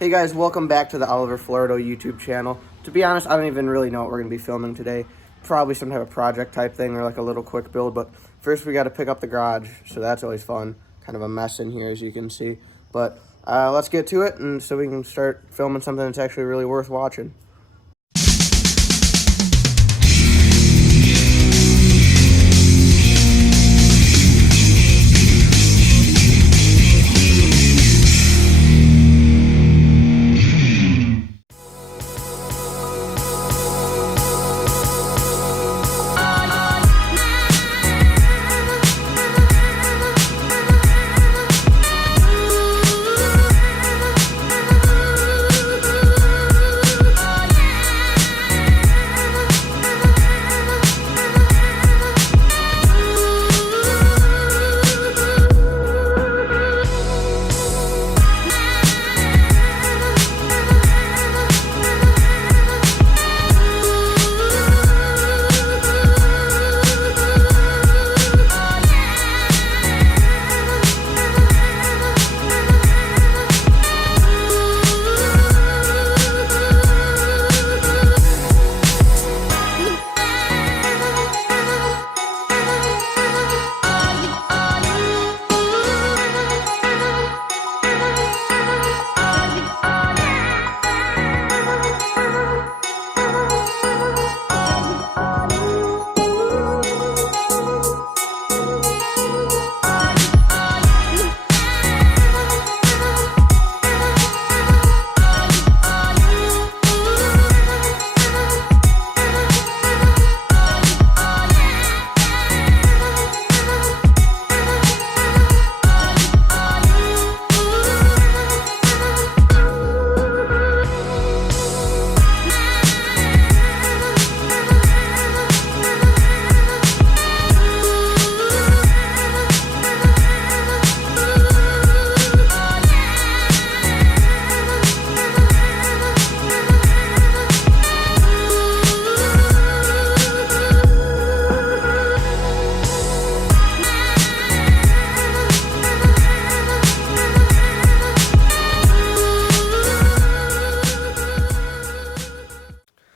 Hey guys, welcome back to the Oliver Florido YouTube channel. To be honest, I don't even really know what we're going to be filming today. Probably some type of project type thing or like a little quick build, but first we got to pick up the garage, so that's always fun. Kind of a mess in here as you can see. But let's get to it and so we can start filming something that's actually really worth watching.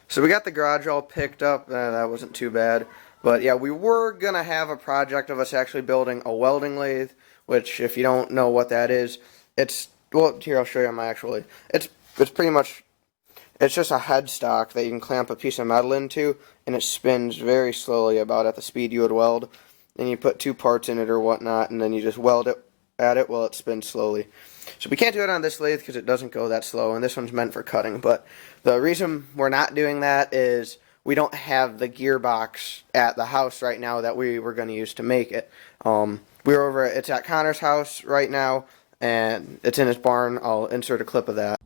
So we got the garage all picked up. That wasn't too bad. But yeah, we were going to have a project of us actually building a welding lathe, which if you don't know what that is, well, here I'll show you on my actual lathe. It's pretty much, it's just a headstock that you can clamp a piece of metal into, and it spins very slowly about at the speed you would weld. And you put two parts in it or whatnot, and then you just weld it at it while it spins slowly. So we can't do it on this lathe because it doesn't go that slow, and this one's meant for cutting. But the reason we're not doing that is we don't have the gearbox at the house right now that we were going to use to make it. It's at Connor's house right now, and it's in his barn. I'll insert a clip of that.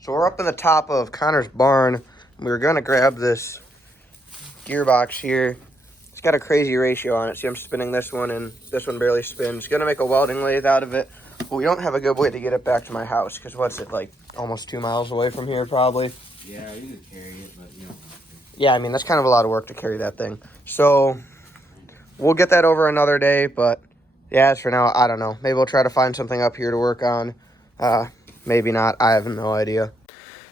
So we're up in the top of Connor's barn. We were going to grab this gearbox here. It's got a crazy ratio on it. See, I'm spinning this one, and this one barely spins. Going to make a welding lathe out of it. But we don't have a good way to get it back to my house, because what's it, like almost 2 miles away from here, probably? Yeah, you can carry it, but you don't have to. Yeah, I mean, that's kind of a lot of work to carry that thing. So, we'll get that over another day, but yeah, as for now, I don't know. Maybe we'll try to find something up here to work on. Maybe not. I have no idea.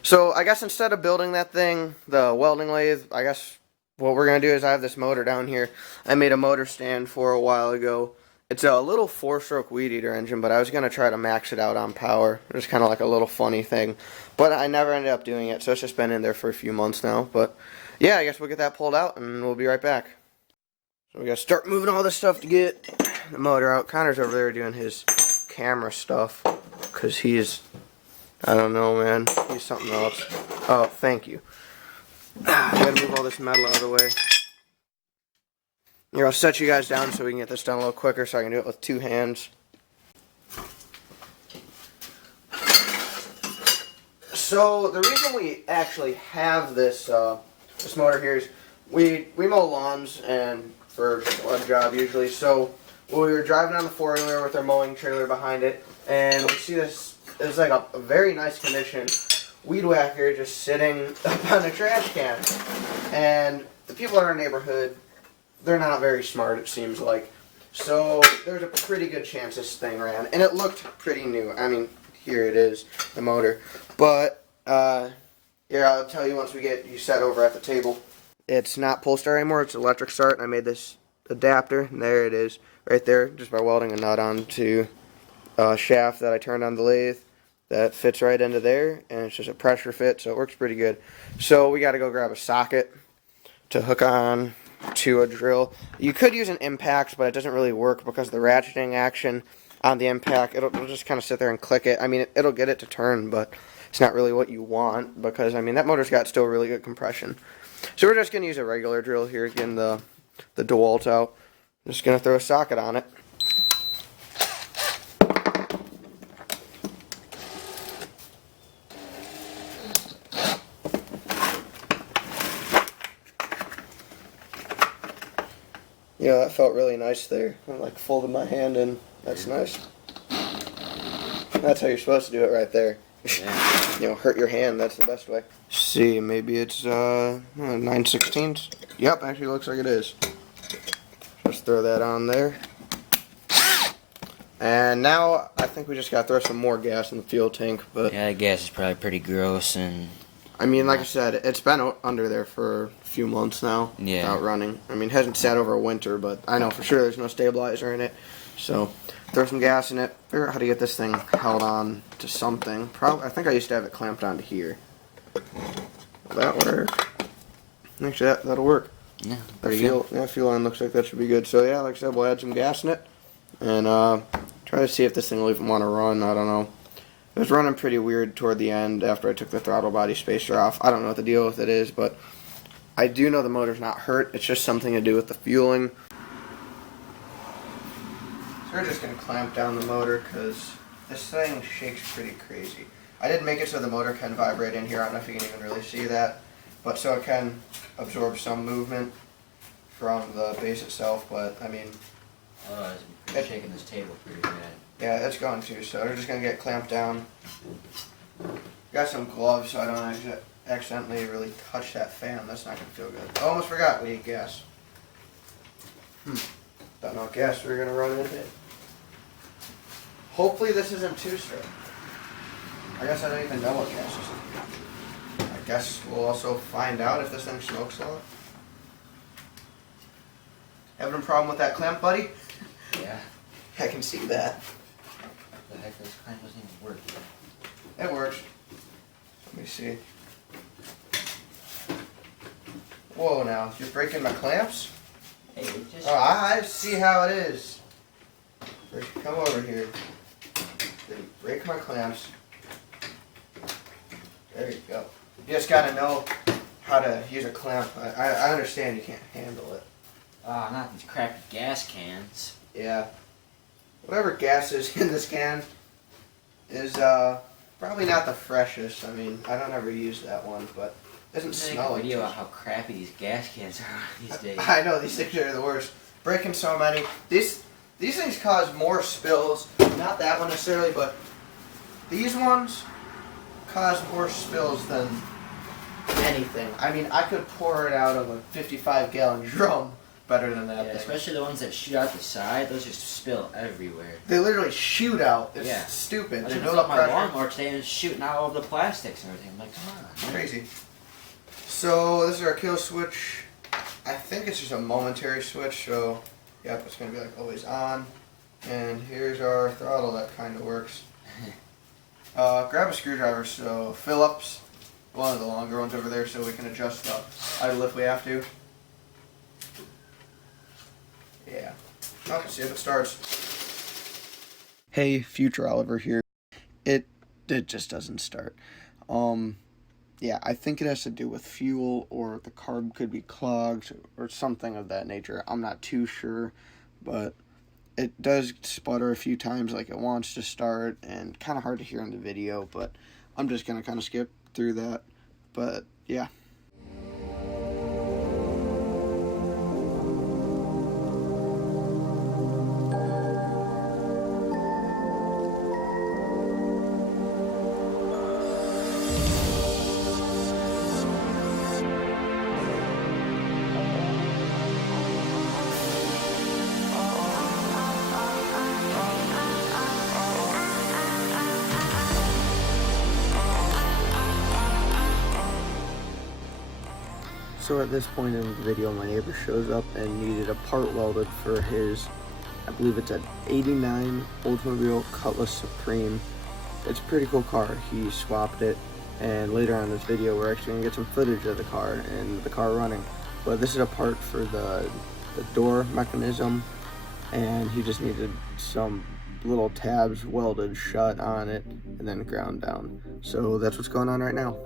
So, I guess instead of building that thing, the welding lathe, I guess what we're going to do is I have this motor down here. I made a motor stand for a while ago. It's a little 4-stroke weed eater engine, but I was going to try to max it out on power. It was kind of like a little funny thing. But I never ended up doing it, so it's just been in there for a few months now. But yeah, I guess we'll get that pulled out, and we'll be right back. So we got to start moving all this stuff to get the motor out. Connor's over there doing his camera stuff, because he's, I don't know, man. He's something else. Oh, thank you. I got to move all this metal out of the way. Here, I'll set you guys down so we can get this done a little quicker so I can do it with 2 hands. So, the reason we actually have this this motor here is we mow lawns and for a job usually. So, we were driving on the 4-wheeler with our mowing trailer behind it, and we see this, it's like a very nice condition weed whacker just sitting up on a trash can. And the people in our neighborhood, they're not very smart, it seems like. So there's a pretty good chance this thing ran. And it looked pretty new. I mean, here it is, the motor. But yeah, I'll tell you once we get you set over at the table. It's not pull start anymore, it's electric start, and I made this adapter, and there it is, right there, just by welding a nut onto a shaft that I turned on the lathe. That fits right into there, and it's just a pressure fit, so it works pretty good. So we got to go grab a socket to hook on to a drill. You could use an impact, but it doesn't really work because the ratcheting action on the impact, it'll just kind of sit there and click it. I mean, it'll get it to turn, but it's not really what you want because, I mean, that motor's got still really good compression. So we're just going to use a regular drill here, getting the DeWalt out. I'm just going to throw a socket on it. Yeah, that felt really nice there. I like folded my hand in. That's nice. That's how you're supposed to do it right there. Yeah. You know, hurt your hand. That's the best way. See, maybe it's 9/16. Yep, actually looks like it is. Just throw that on there. And now I think we just gotta throw some more gas in the fuel tank. But Yeah, that gas is probably pretty gross and. I mean, like I said, it's been under there for a few months now without running. I mean, it hasn't sat over a winter, but I know for sure there's no stabilizer in it. So, throw some gas in it. Figure out how to get this thing held on to something. I think I used to have it clamped onto here. Will that work? Actually, that'll work. Yeah, fuel line looks like that should be good. So, yeah, like I said, we'll add some gas in it. And try to see if this thing will even want to run. I don't know. It was running pretty weird toward the end after I took the throttle body spacer off. I don't know what the deal with it is, but I do know the motor's not hurt. It's just something to do with the fueling. So we're just going to clamp down the motor because this thing shakes pretty crazy. I did make it so the motor can vibrate in here. I don't know if you can even really see that, but so it can absorb some movement from the base itself, but I mean... Otherwise, we're shaking this table pretty bad. Yeah, it's going to, so we're just going to get clamped down. Got some gloves so I don't accidentally really touch that fan. That's not going to feel good. I almost forgot we need gas. Don't know what gas we're going to run into. Hopefully this isn't two-stroke. I guess I don't even know what gas is. I guess we'll also find out if this thing smokes a lot. Having a problem with that clamp, buddy? Yeah. I can see that. The heck, this clamp doesn't even work. It works. Let me see. Whoa, now you're breaking my clamps? Hey, just... Oh, I see how it is. Come over here. Then break my clamps. There you go. You just gotta know how to use a clamp. I understand you can't handle it. Ah, not these crappy gas cans. Yeah. Whatever gas is in this can is probably not the freshest. I mean, I don't ever use that one, but it doesn't smell like idea about how crappy these gas cans are these days. I know, these things are the worst. Breaking so many. These things cause more spills. Not that one necessarily, but these ones cause more spills than anything. I mean, I could pour it out of a 55-gallon drum better than that thing. Especially the ones that shoot out the side, those just spill everywhere. They literally shoot out. It's stupid. I filled up my lawnmower today and it's shooting out all the plastics and everything. I'm like, come on. Crazy. So this is our kill switch. I think it's just a momentary switch, so yep, it's going to be like always on. And here's our throttle that kind of works. Grab a screwdriver, so Phillips, one of the longer ones over there, so we can adjust the idle if we have to. Yeah. Okay, see if it starts. Hey, future Oliver here. It just doesn't start. Yeah, I think it has to do with fuel, or the carb could be clogged, or something of that nature. I'm not too sure, but it does sputter a few times like it wants to start, and kind of hard to hear in the video, but I'm just going to kind of skip through that. But, yeah. So at this point in the video, my neighbor shows up and needed a part welded for his, I believe it's an '89 Oldsmobile Cutlass Supreme. It's a pretty cool car. He swapped it, and later on in this video we're actually going to get some footage of the car and the car running. But this is a part for the door mechanism, and he just needed some little tabs welded shut on it and then ground down. So that's what's going on right now.